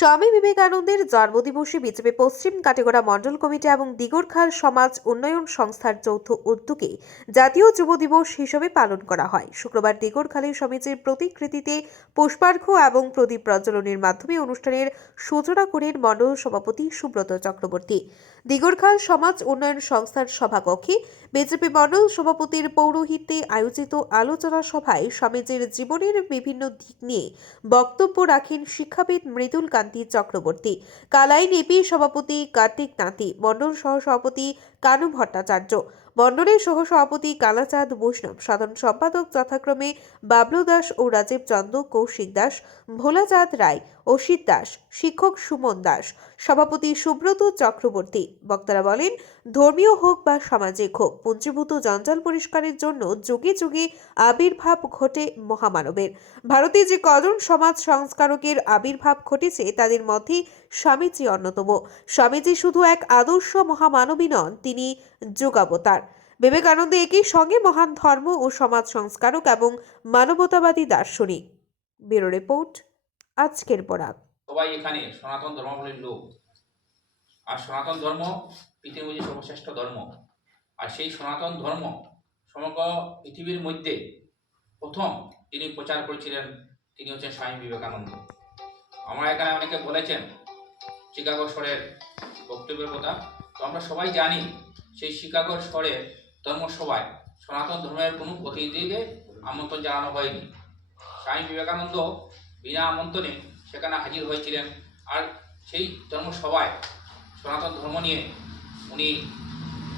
স্বামী বিবেকানন্দের জন্মদিবসে বিজেপি পশ্চিম কাটিগড়া মণ্ডল কমিটি এবং দিগরখাল সমাজ উন্নয়ন সংস্থার যৌথ উদ্যোগে জাতীয় যুব দিবস হিসেবে পালন করা হয়। শুক্রবার দিগরখালে সমিতির প্রতিকৃতিতে পুষ্পার্ঘ্য এবং প্রদীপ প্রজ্বলনের মাধ্যমে অনুষ্ঠানের সূচনা করেন মণ্ডল সভাপতি সুব্রত চক্রবর্তী। দিগরখাল সমাজ উন্নয়ন সংস্থার সভাকক্ষে বিজেপি মণ্ডল সভাপতির পৌরোহিত্যে আয়োজিত আলোচনা সভায় স্বামীজির জীবনের বিভিন্ন দিক নিয়ে বক্তব্য রাখেন শিক্ষাবিদ মৃদুল কান্তি চক্রবর্তী, কালাইন এপি সভাপতি কার্তিক তাঁতি, মণ্ডল সহসভাপতি কানু ভট্টাচার্য, মণ্ডলের সহসভাপতি কালাচাঁদ বৈষ্ণব, সাধারণ সম্পাদক যথাক্রমে বাবলু দাস ও রাজীব চন্দ্র, কৌশিক দাস, ভোলাচাঁদ রায়, অসিত দাস, শিক্ষক সুমন দাস, সভাপতি সুব্রত চক্রবর্তী। বক্তারা বলেন, ধর্মীয় হোক বা সামাজিক হোক, পুঞ্জীভূত জঞ্জাল পরিষ্কারের জন্য যুগে যুগে আবির্ভাব ঘটে মহামানবের। ভারতে যে কজন সমাজ সংস্কারকের আবির্ভাব ঘটেছে তাদের মধ্যে স্বামীজি অন্যতম। স্বামীজি শুধু এক আদর্শ মহামানবী নন, তিনি যুগাবতার। বিবেকানন্দ একই সঙ্গে মহান ধর্ম ও সমাজ সংস্কারক এবং মানবতাবাদী দার্শনিক। ব্যুরো রিপোর্ট, আজকের বরাক। সবাই এখানে সনাতন ধর্মাবলীর লোক, আর সনাতন ধর্ম পৃথিবীর সর্বশ্রেষ্ঠ ধর্ম। আর সেই সনাতন ধর্ম সমগ্র পৃথিবীর মধ্যে প্রথম তিনি প্রচার করেছিলেন, তিনি হচ্ছেন স্বামী বিবেকানন্দ। আমরা এখানে অনেকে বলেছেন শিকাগো শহরের বক্তব্যের কথা, তো আমরা সবাই জানি সেই শিকাগো শহরের ধর্মসভায় সনাতন ধর্মের কোনো প্রতিনিধিদের আমন্ত্রণ জানানো হয়নি। স্বামী বিবেকানন্দ বিনা আমন্ত্রণে সেখানে হাজির হয়েছিলেন, আর সেই ধর্মসভায় সনাতন ধর্ম নিয়ে উনি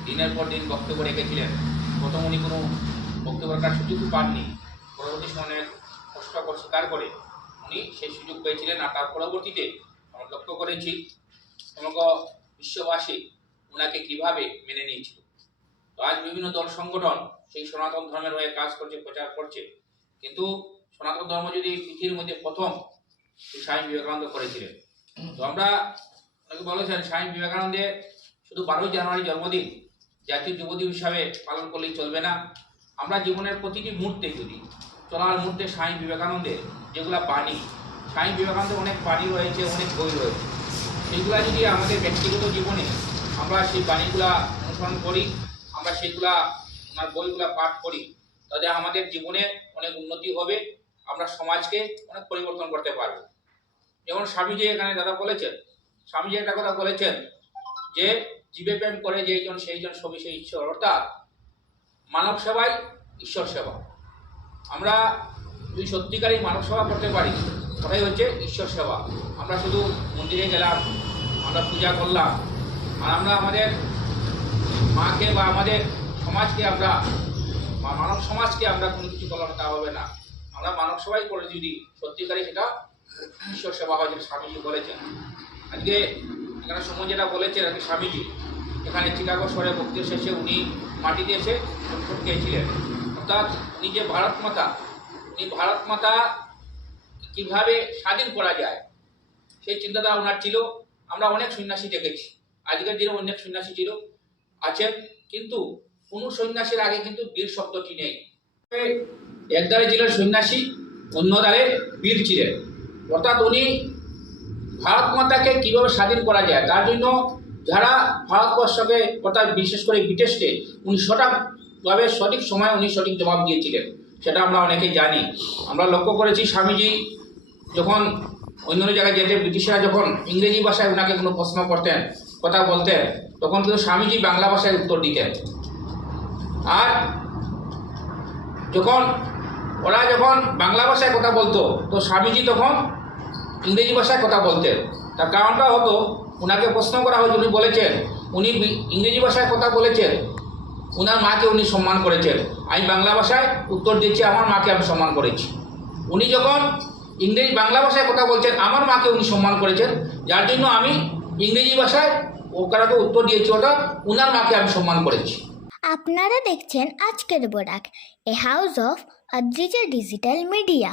দিনের পর দিন বক্তব্য রেখেছিলেন। প্রথম উনি কোনো বক্তব্য রাখার সুযোগই পাননি, পরবর্তী সময়ে কষ্ট স্বীকার করে উনি সেই সুযোগ পেয়েছিলেন। আর তার পরবর্তীতে আমরা লক্ষ্য করেছি সমগ্র বিশ্ববাসী ওনাকে কীভাবে মেনে নিয়েছিল। তো আজ বিভিন্ন দল সংগঠন সেই সনাতন ধর্মের হয়ে কাজ করছে, প্রচার করছে, কিন্তু সনাতন ধর্ম যদি পৃথিবীর মধ্যে প্রথম স্বামী বিবেকানন্দ করেছিলেন। তো আমরা অনেকে বলেছেন স্বামী বিবেকানন্দের শুধু 12ই জানুয়ারি জন্মদিন জাতীয় যুব দিবস হিসাবে পালন করলেই চলবে না। আমরা জীবনের প্রতিটি মুহূর্তে, যদি চলার মুহূর্তে স্বামী বিবেকানন্দের যেগুলা বাণী, স্বামী বিবেকানন্দের অনেক বাণী রয়েছে, অনেক বই রয়েছে, সেইগুলা যদি আমাদের ব্যক্তিগত জীবনে আমরা সেই বাণীগুলা অনুসরণ করি, আমরা সেইগুলা ওনার বইগুলা পাঠ করি, তাহলে আমাদের জীবনে অনেক উন্নতি হবে, আমরা সমাজকে অনেক পরিবর্তন করতে পারব। যেমন স্বামীজি এখানে দাদা বলেছেন, স্বামীজি একটা কথা বলেছেন যে জীবে প্রেম করে যেইজন সেইজন সবই সেই ঈশ্বর, অর্থাৎ মানব সেবাই ঈশ্বর সেবা। আমরা যদি সত্যিকারই মানব সেবা করতে পারি, ওটাই হচ্ছে ঈশ্বর সেবা। আমরা শুধু মন্দিরে গেলাম, আমরা পূজা করলাম, আর আমরা আমাদের মাকে বা আমাদের সমাজকে আমরা মানব সমাজকে আমরা কোনো কিছু করলাম, তা হবে না। আমরা মানব সেবাই করে যদি সত্যিকারই সেটা ঈশ্বর সেবা হয়, যেটা স্বামীজি বলেছেন। আজকে এখানে সময় যেটা বলেছেন আর কি, স্বামীজি এখানে চিকাগো শহরে বক্তৃতা শেষে উনি মাটিতে এসে ঠোঁট খেয়েছিলেন। অর্থাৎ উনি যে ভারত মাতা, উনি ভারত মাতা কীভাবে স্বাধীন করা যায় সেই চিন্তাধারা ওনার ছিল। আমরা অনেক সন্ন্যাসী দেখেছি, আজকের দিনে অনেক সন্ন্যাসী ছিল আছেন, কিন্তু কোনো সন্ন্যাসীর আগে কিন্তু বীর শব্দটি নেই। একদারে ছিলেন সন্ন্যাসী, অন্য দ্বারে বীর ছিলেন। অর্থাৎ উনি ভারত মাতাকে কীভাবে স্বাধীন করা যায় তার জন্য যারা ভারতবর্ষকে, অর্থাৎ বিশেষ করে ব্রিটিশকে, উনি সঠিকভাবে সঠিক সময়ে উনি সঠিক জবাব দিয়েছিলেন, সেটা আমরা অনেকেই জানি। আমরা লক্ষ্য করেছি স্বামীজি যখন অন্য জায়গায় যেতে ব্রিটিশরা যখন ইংরেজি ভাষায় ওনাকে কোনো প্রশ্ন করতেন, কথা বলতেন, তখন কিন্তু স্বামীজি বাংলা ভাষায় উত্তর দিতেন। আর যখন ওরা বাংলা ভাষায় কথা বলতো, তো স্বামীজি তখন ইংরেজি ভাষায় কথা বলতেন। তার কারণটা হতো, ওনাকে প্রশ্ন করা হয়েছে, উনি বলেছেন উনি ইংরেজি ভাষায় কথা বলেছেন, ওনার মাকে উনি সম্মান করেছেন। আমি বাংলা ভাষায় উত্তর দিচ্ছি, আমার মাকে আমি সম্মান করেছি। উনি যখন বাংলা ভাষায় কথা বলছেন, আমার মাকে উনি সম্মান করেছেন, যার জন্য আমি ইংরেজি ভাষায় ওনাকে উত্তর দিয়েছি, অর্থাৎ ওনার মাকে আমি সম্মান করেছি। আপনারা দেখছেন আজকের Barak, a house of Adrija digital media.